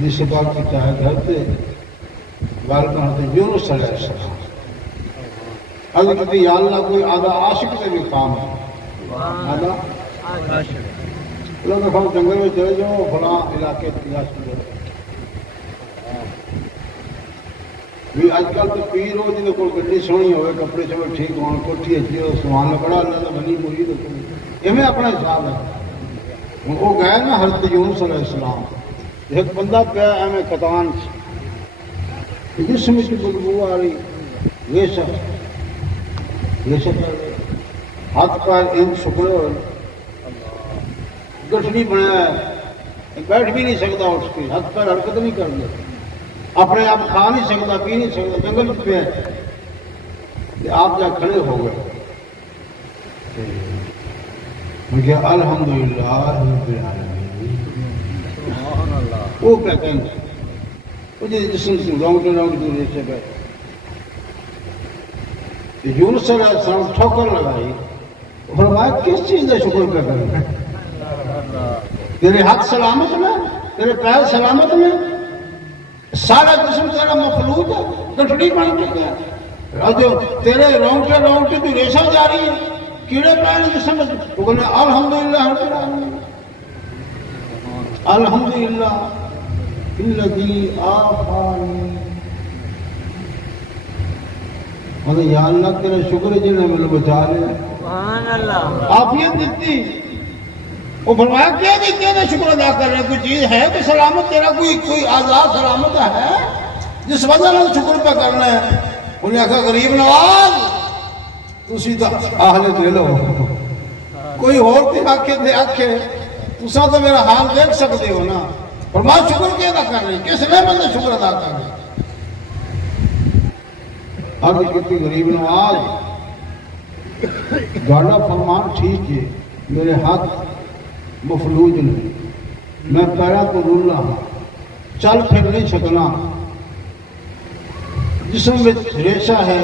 حدیث پاک کی چاہے گھرتے غالباً حضرت یونس علیہ السلام حضرت کہتے یا اللہ کوئی آدھا عاشق سے بھی کام ہے آدھا عاشق اللہ نے کہا جنگل میں چلے جاؤ فلاں علاقے تلاش کرو بھی آج کل تو پیر ہو جن کو گڈی سونی ہوئے کپڑے چوڑے ٹھیک ہو کوٹھی اچھی ہو سبحان اللہ بڑا اللہ کا ولی مرید ایویں اپنا حساب ہے وہ گئے نا حضرت یونس علیہ السلام ایک بندہ پیا ایویں کتان جسم کی بدبو آ رہی ریشہ ہاتھ پیر ان سکڑے ہوئے گٹھڑی بنایا ہے بیٹھ بھی نہیں سکتا اٹھ کے ہاتھ پیر حرکت نہیں کر دے اپنے آپ کھا نہیں سکتا پی نہیں سکتا جنگل پہ ہے آپ جا کھڑے ہو گئے میں کہا الحمدللہ رب العالمین وہ کیا کہیں مجھے جسم سے راؤنڈ دور سے بیٹھے یونس علیہ السلام ٹھوکر لگائی فرمایا کس چیز کا شکر کر رہے ہیں تیرے ہاتھ سلامت میں تیرے پیر سلامت میں سارا جسم تیرا مفلوج ہے گٹھڑی بن کے گیا اور جو تیرے رونگٹے تو ریشہ جا رہی ہے کیڑے پیر جسم میں وہ کہنے الحمدللہ رب العالمین الحمدللہ الذی آفانی مطلب یا اللہ تیرا شکر جن نے مجھے بچا لیا عافیت دیتی وہ فرمایا کیا دیتی ہے شکر ادا کر رہے کوئی چیز ہے کوئی سلامت تیرا کوئی آزاد سلامت ہے جس وجہ سے شکر پہ کرنا ہے انہیں آخا غریب نواز تسی تو اہل دل ہو کوئی اور تھی آکھے تسا تو میرا حال دیکھ سکتے ہو نا فرمایا شکر کیا ادا کر رہے کس نے بندے شکر ادا کر رہے عرض کتنی غریب نواز گاڑا فرمان ٹھیک ہے میرے ہاتھ مفلوج نہیں میں پیرا تو رولنا چل پھر نہیں سکنا جسم میں ریشہ ہے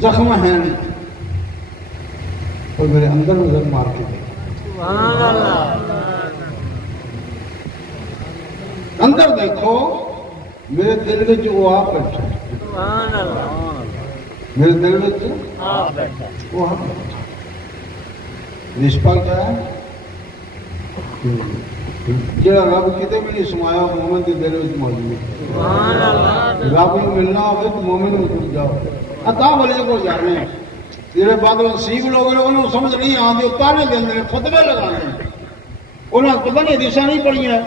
زخم ہے اور میرے اندر نظر مار کے دے اندر دیکھو میرے دل میں جو وہ آپ بیٹھا میرے دل میں جو وہ آپ بیٹھا رشپا کیا ہے جڑا رب کتے بھی نہیں سمایا مومن کے دل میں موجود رب کو ملنا ہوگا تو مومن میں ٹوٹ جاؤ عطا والے کو جانے جڑے بعد نصیب لوگ انہوں سمجھ نہیں آتی تانے دے فتوے لگانے انہوں پتہ نہیں حدیثاں نہیں پڑھیاں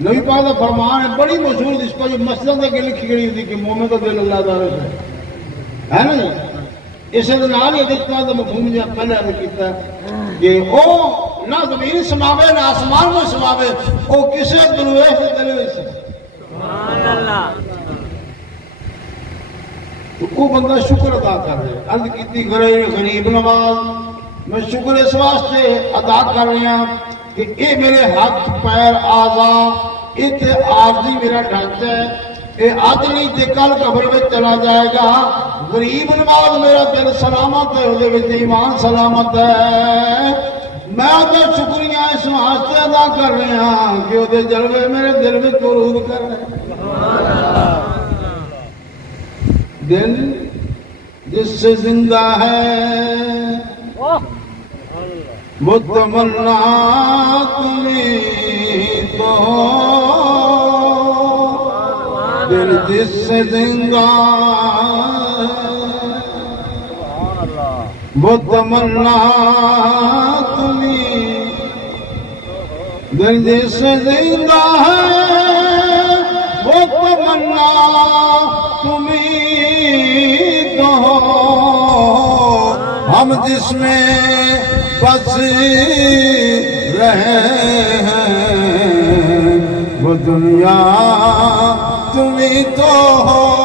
نبی پاک کا فرمان ہے بڑی مشہور اس پر جو مسجد کے لکھی گئی ہوتی کہ مومن کا دل اللہ تعالی سے ہے نا اس نال ہی حدیث پاک کا مفہوم جو پہلے عرض کیتا کہ او نہ زمین سماوے نہ آسمان میں سماوے او کسے دلوے سے دلوے سے سبحان اللہ تو وہ بندہ شکر ادا کر رہے عرض کیتی غریب نواز میں شکر اس واسطے ادا کر رہی ہوں کہ اے میرے ہاتھ پیر آزا یہ عارضی میرا ڈھانچہ ہے یہ آج نہیں تے کل قبر میں چلا جائے گا غریب نواز میرا دل سلامت ہے وہ ایمان سلامت ہے میں تو شکریہ اس واسطے ادا کر رہے ہیں کہ وہ جلوے میرے دل میں قرود کر رہے ہیں دل جس سے زندہ ہے وہ تمنا تمہیں تو دل جس سے زندہ وہ تمنا تمہیں دل جس سے زندہ ہے وہ تمنا تمہیں تو ہم جس میں بس رہے ہیں وہ دنیا تمہیں تو ہو